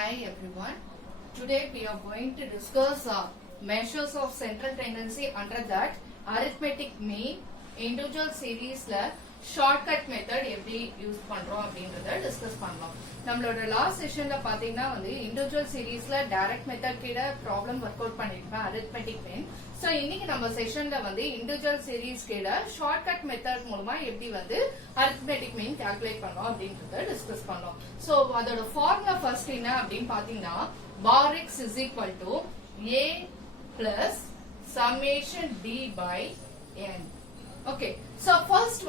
Hi everyone. Today we are going to discuss measures of central tendency under that arithmetic mean individual series shortcut method எப்படி use பண்றோம் அப்படின்றத discuss பண்ணலாம். நம்மளோட last செஷன்ல பாத்தீங்கன்னா individual சீரீஸ்ல direct method கிட்ட problem work out பண்ணிருப்பேன் arithmetic mean. So இன்னைக்கு நம்ம செஷன்ல இண்டிவிஜுவல் சீரீஸ் கிட்ட ஷார்ட்கட் மெத்தட் மூலமா எப்படி அரித்மெட்டிக் மீன் கால்குலேட் பண்ணோம் அப்படின்றத டிஸ்கஸ் பண்ணோம். சோ அதோட ஃபார்முலா ஃபர்ஸ்ட் என்ன அப்படின்னு பாத்தீங்கன்னா bar x is equal to a plus summation d by n. Okay, so first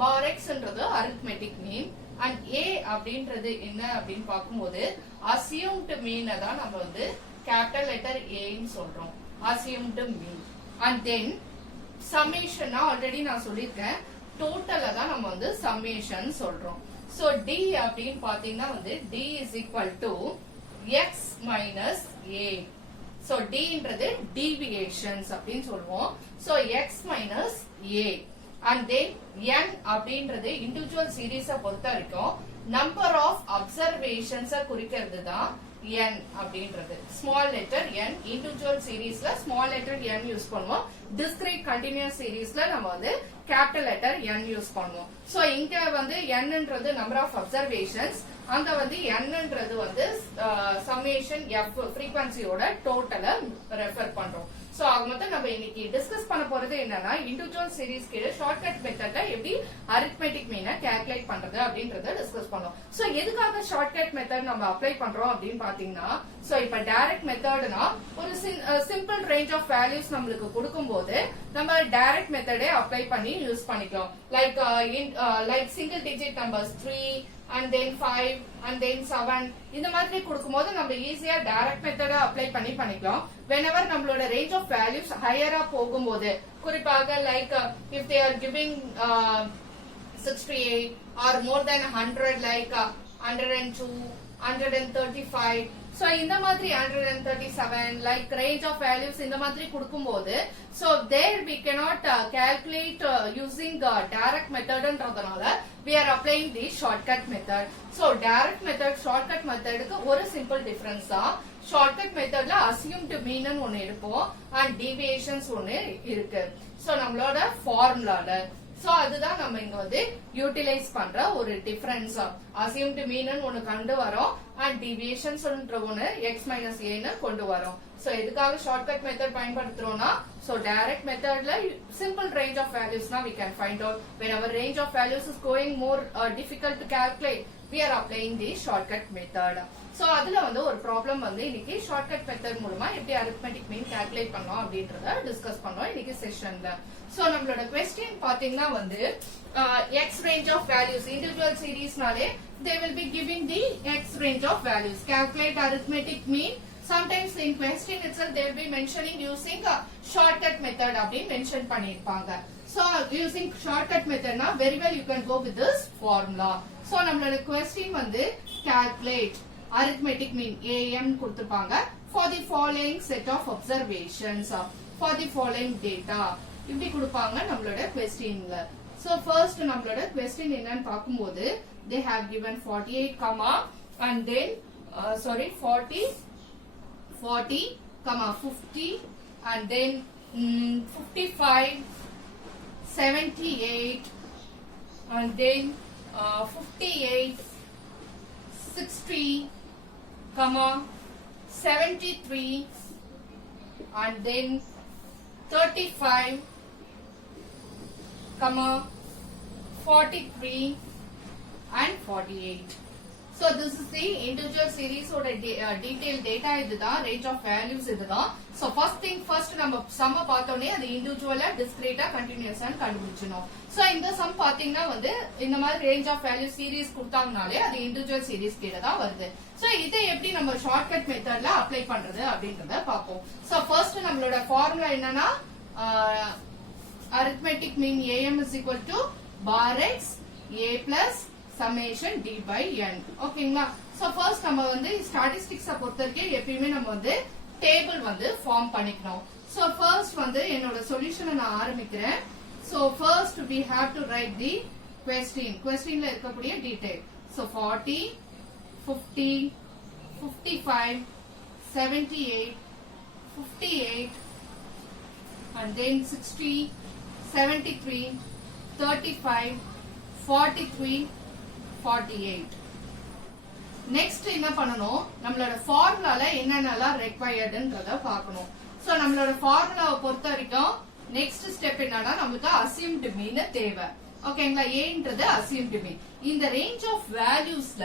bar x என்றது arithmetic mean and a அப்படின்றது என்ன அப்படின்னு பார்க்கும்போது assumed mean தான் நம்ம capital letter A ன்னு சொல்றோம். assumed mean and then summation already நான் சொல்லிருக்கேன் total தான் நம்ம summation சொல்றோம். so d அப்படின்னு பாத்தீங்கன்னா d is equal to x minus a. so d என்றது deviations அப்படின்னு சொல்லுவோம். so x minus a and then n அப்படின்றது individual series பொறுத்த வரைக்கும் number of observations குறிக்கிறது தான் n அப்படின்றது. small letter n individual seriesல small letter n use பண்ணுவோம். discrete continuous seriesல நம்ம capital letter n யூஸ் பண்ணுவோம். so இங்க n ன்றது number of observations, அங்க n ன்றது summation f frequency ஓட டோட்டலை ரெஃபர் பண்றோம். சோ ஆக மொத்தம் நம்ம இன்னைக்கு டிஸ்கஸ் பண்ண போறது என்னன்னா இண்டிவிஜுவல் சீரிஸ் கீழ ஷார்ட்கட் மெத்தட்ல எப்படி அரித்மெட்டிக் மீனை கால்குலேட் பண்றது அப்படின்றத டிஸ்கஸ் பண்ணோம். சோ எதுக்காக ஷார்ட்கட் மெத்தட் நம்ம அப்ளை பண்றோம் அப்படின்னு பாத்தீங்கன்னா சோ இப்ப டைரக்ட் மெத்தட்னா ஒரு சிம்பிள் ரேஞ்ச் ஆஃப் வேல்யூஸ் நம்மளுக்கு கொடுக்கும்போது நம்ம டைரக்ட் மெத்தடே அப்ளை பண்ணி யூஸ் பண்ணிக்கலாம். Like single digit numbers 3 and then 5 and then 7 இந்த மாதிரி கொடுக்கும்போது நம்ம ஈஸியா டைரக்ட் மெத்தட அப்ளை பண்ணிக்கலாம். whenever நம்மளோட ரேஞ்ச் ஆஃப் வேல்யூஸ் ஹையரா போகும்போது குறிப்பாக like if they are giving 68 or more than 100 like 102 135 so இந்த மாதிரி 137 like range of values இந்த மாதிரி கொடுக்கும்போது so there we cannot calculate using direct method ன்றதனால we are applying the shortcut method. so direct method shortcut method க்கு ஒரு simple difference தான். shortcut methodல assumed mean ன்னு ஒன்னு எடுப்போம் and deviations ஒன்னு இருக்கு. so நம்மளோட ஃபார்முலால சோ அதுதான் நம்ம இங்க யூட்டிலைஸ் பண்ற ஒரு டிஃபரன்ஸ். assumed mean ஒன்னு கண்டு வரோம் and deviations ஒன்னு x minus a ன்னு கொண்டு வரோம். சோ எதுக்காக ஷார்ட்கட் மெத்தட் பயன்படுத்துறோம்னா சோ டைரக்ட் மெத்தட்ல simple range of values na we can find out. whenever range of values is going more difficult to calculate we are applying the shortcut method. So அதுல ஒரு problem இன்னைக்கு shortcut method மூலமா எப்படி arithmetic மீன் calculate பண்ணலாம் அப்படின்றத discuss பண்ணோம் இன்னைக்கு செஷன்ல. So நம்மளோட क्वेश्चन பாத்தீங்கன்னா x range of values individual seriesனாலே they will be giving the x range of values. calculate arithmetic mean. sometimes in question itself they will be mentioning using a shortcut method அப்படின்னு mention பண்ணிருப்பாங்க. so using shortcut method na very well you can go with this formula. so நம்மளோட question calculate arithmetic mean am கொடுத்திருப்பாங்க for the following set of observations for the following data இப்படி கொடுப்பாங்க நம்மளோட questionல. so first நம்மளோட question என்னன்னு பாக்கும்போது they have given 48 comma and then 40 comma 50 and then 55 78 and then 58 60 comma 73 and then 35 comma 43 and 48. so this is the individual series oda detailed data இதுதான் range of values இதுதான். so first நம்ம sum பார்த்தோனே அது individual discrete continuous and கண்டுபிடிச்சணும். so இந்த sum பாத்தீங்கன்னா இந்த மாதிரி range of value series கொடுத்தாங்கனாலே அது individual series கீழ தான் வருது. so இதை எப்படி நம்ம shortcut methodல அப்ளை பண்றது அப்படிங்கறத பாப்போம். so first நம்மளோட ஃபார்முலா என்னன்னா arithmetic mean am is equal to bar x a plus summation d by n. ஓகேங்களா. சோ ஃபர்ஸ்ட் நம்ம ஸ்டாட்டிஸ்டிக்ஸ் பொறுத்தவரைக்கும் எப்பயுமே நம்ம டேபிள் ஃபார்ம் பண்ணிக்கணும். சோ ஃபர்ஸ்ட் என்னோட சொல்யூஷனை நான் ஆரம்பிக்கிறேன். So first we have to write the questionல இருக்கக்கூடிய detail. So 40 50 55, 78, 58, and then 60, 73, 35, 43, 48. Next என்ன பண்ணணும், நம்மளோட ஃபார்முலால என்னென்னலாம் ரெக்வயர்டுன்றத பார்க்கணும். சோ நம்மளோட ஃபார்முலாவை பொறுத்த வரைக்கும் நெக்ஸ்ட் ஸ்டெப் என்னன்னா நமக்கு அசியூம்டு மீன் தேவை. ஓகேங்களா, ஏன்றது அசியூம்டு மீன். இந்த ரேஞ்ச் ஆஃப் வேல்யூஸ்ல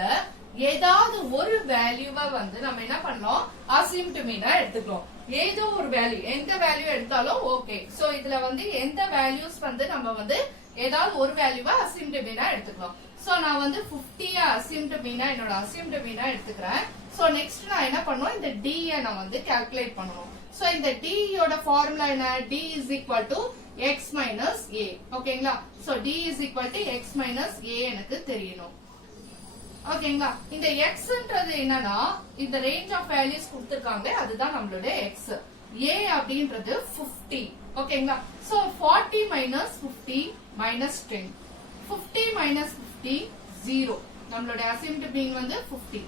ஏதாவது ஒரு வேல்யூவை வந்து நம்ம என்ன பண்ணலாம், அசியூம்டு மீனா எடுத்துக்கலாம். ஏதோ ஒரு வேல்யூ, எந்த வேல்யூ எடுத்தாலும் ஓகே. சோ இதுல வந்து எந்த வேல்யூஸ் வந்து நம்ம வந்து ஏதாவது ஒரு வேல்யூவை அசியூம்டு மீனா எடுத்துக்கலாம். சோ நான் வந்து 50 அசியூம்டு மீனா என்னோட அசியூம்டு மீனா எடுத்துக்கிறேன். சோ நெக்ஸ்ட் நான் என்ன பண்ணுவோம், இந்த d நான் வந்து கால்குலேட் பண்ணணும். சோ இந்த d யோட ஃபார்முலா என்ன, d is equal to x minus a. ஓகேங்களா, so d is equal to x minus a எனக்கு தெரியணும். ஓகேங்களா, இந்த xன்றது என்னன்னா இந்த ரேஞ்ச் ஆஃப் வேல்யூஸ் கொடுத்திருக்காங்க, அதுதான் நம்மளோட x. a அப்படின்றது 50. ஓகேங்களா, சோ 40 minus 50 minus 10. 50 minus 50 0. நம்மளோட assumed mean வந்து 50.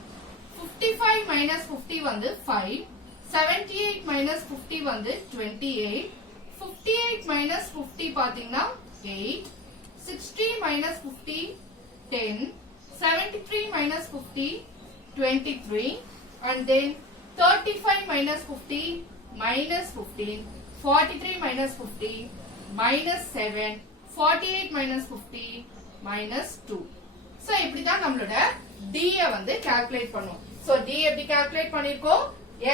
55 minus 50 வந்து 5. 78 minus 50 வந்து 28. 58 minus 50 பாத்தீங்கன்னா 8. 60 minus 50 10. 73 minus 50 23. And then 35 minus 50 minus 15. 43 minus 50 minus 7. 48 minus 50 minus 2. So இப்படிதான் நம்மளோட d வந்து கால்குலேட் பண்ணும். So d எப்படி கால்குலேட் பண்ணிருக்கோம்,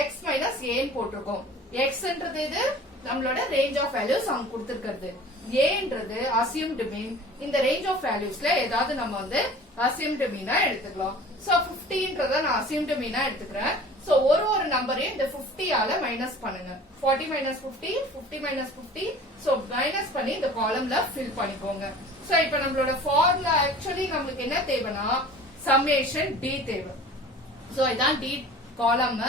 x minus a போட்டிருக்கோம். x ன்றது இது நம்மளோட ரேஞ்ச் ஆஃப் வேல்யூஸ் அவங்க கொடுத்திருக்கிறது. a ன்றது assumed mean. இந்த ரேஞ்ச் ஆஃப் வேல்யூஸ்ல ஏதாவது நம்ம வந்து assumed mean எடுத்துக்கலாம். So 50 ன்றத நான் assumed mean எடுத்துக்கிறேன். So ஒரு நம்பரையும் இந்த 50 ஆல மைனஸ் பண்ணுங்க. 40 minus 50, 50 minus 50. So மைனஸ் பண்ணி இந்த காலம்ல ஃபில் பண்ணிக்கோங்க. So இப்போ நம்மளோட ஃபார்முலா ஆக்சுவலி நமக்கு என்ன தேவைனா சம்மேஷன் d தேவை. So இதான் d காலம்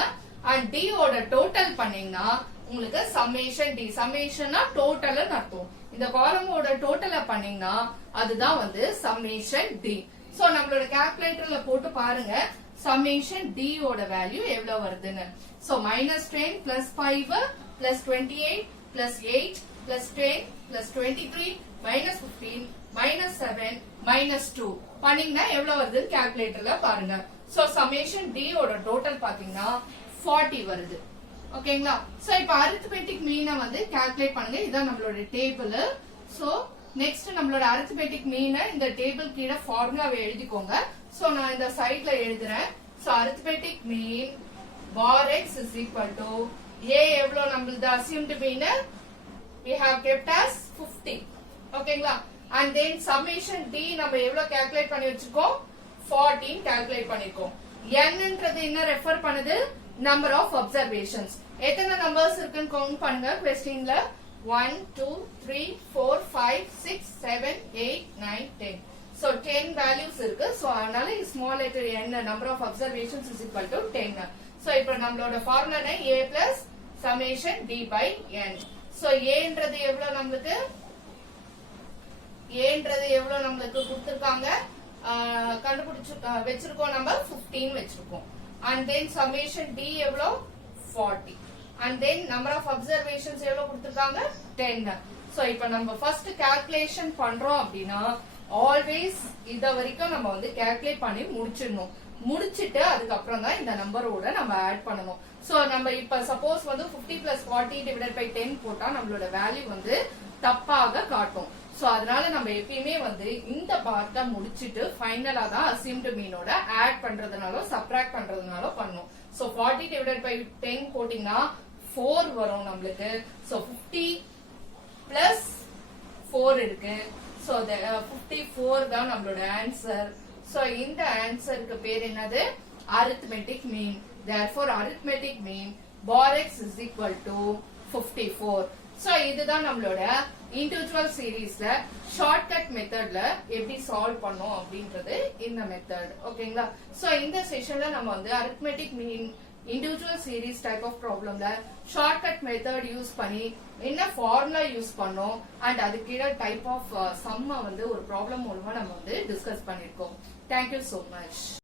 and d ஓட டோட்டல் பண்ணீங்கன்னா உங்களுக்கு சம்மேஷன் d. சம்மேஷன்னா டோட்டல் அர்த்தம். இந்த காலமோட டோட்டலை பண்ணீங்கன்னா அதுதான் வந்து சம்மேஷன் d. So நம்மளோட கால்குலேட்டர்ல போட்டு பாருங்க summation d ஓட வேல்யூ எவ்வளவு வருதுன்னு. So minus 10 plus 5 plus 28 plus 8 plus 10 plus 23 minus 15 minus 7 minus 2 பண்ணீங்கன்னா எவ்வளவு வருதுன்னு கால்குலேட்டர்ல பாருங்க. So summation d ஓட டோட்டல் பாத்தீங்கன்னா 40 வருது. ஓகேங்களா, சோ இப்போ arithmetic mean வந்து கால்குலேட் பண்ணுங்க. இதான் நம்மளோட டேபிள். சோ நெக்ஸ்ட் நம்மளோட arithmetic mean இந்த டேபிள் கீழ ஃபார்முலாவை எழுதிக்கோங்க. சோ நான் இந்த சைடுல எழுதுறேன். So arithmetic mean bar x is equal to a எவ்வளவு நம்மளது assumed mean we have kept as 50. ஓகேங்களா, and then summation d நம்ம எவ்வளவு கால்குலேட் பண்ணி வச்சிருக்கோம், 14 கால்குலேட் பண்ணிருக்கோம். n ன்றது என்ன ரெஃபர் பண்ணுது, number of observations. எத்தனை நம்பர்ஸ் இருக்குன்னு கவுண்ட் பண்ணுங்க क्वेश्चनல. 1 2 3 4 5 6 7 8 9 10. So 10 values இருக்கு. So அதனால small letter n number of observations is equal to 10. So இப்போ நம்மளோட ஃபார்முலா என்ன, a plus summation d by n. So a ன்றது எவ்வளவு நம்மளுக்கு, a ன்றது எவ்வளவு நம்மளுக்கு கொடுத்திருக்காங்க, கண்டுபிடிச்சு வெச்சிருக்கோம், நம்ம 15 வெச்சிருக்கோம். And then summation d எவ்வளவு 40. And then number of observations எவ்வளவு கொடுத்திருக்காங்க 10. So இப்போ நம்ம ஃபர்ஸ்ட் கால்குலேஷன் பண்றோம் அப்படின்னா ஆல்வேஸ் இத வரைக்கும் நம்ம வந்து கால்குலேட் பண்ணி முடிச்சிடணும். முடிச்சிட்டு அதுக்கப்புறம் தான் இந்த நம்பரோட நம்ம ஆட் பண்ணணும். சோ நம்ம இப்ப சப்போஸ் வந்து 50 plus 40 divided by 10 போட்டா நம்மளோட வேல்யூ வந்து தப்பாக காட்டும். சோ அதனால நம்ம எப்பயுமே வந்து இந்த பார்ட்டை முடிச்சிட்டு ஃபைனலா தான் assumed meanோட ஆட் பண்றதுனாலோ சப்ட்ராக்ட் பண்றதுனாலோ பண்ணும். சோ 40 divided by 10 போட்டீங்கன்னா 4 வரும் நம்மளுக்கு. சோ 50 plus 4 இருக்கு. சோ 54 தான் நம்மளோட ஆன்சர். சோ இந்த ஆன்சருக்கு பேர் என்னது, arithmetic mean. Therefore arithmetic mean bar x is equal to 54. So இதுதான் நம்மளோட இண்டிவிஜுவல் சீரீஸ்ல ஷார்ட்கட் மெத்தட்ல எப்படி சால்வ் பண்ணோம் அப்படின்றது இந்த மெத்தட். ஓகேங்களா, சோ இந்த செஷன்ல நம்ம வந்து arithmetic mean individual series type of ப்ராப்ளம்ல ஷார்ட்கட் மெத்தட் யூஸ் பண்ணி என்ன ஃபார்முலா யூஸ் பண்ணோம் அண்ட் அது கீழே டைப் ஆஃப் சம்ம வந்து ஒரு ப்ராப்ளம் மூலமா நம்ம வந்து டிஸ்கஸ் பண்ணிருக்கோம். Thank you so much.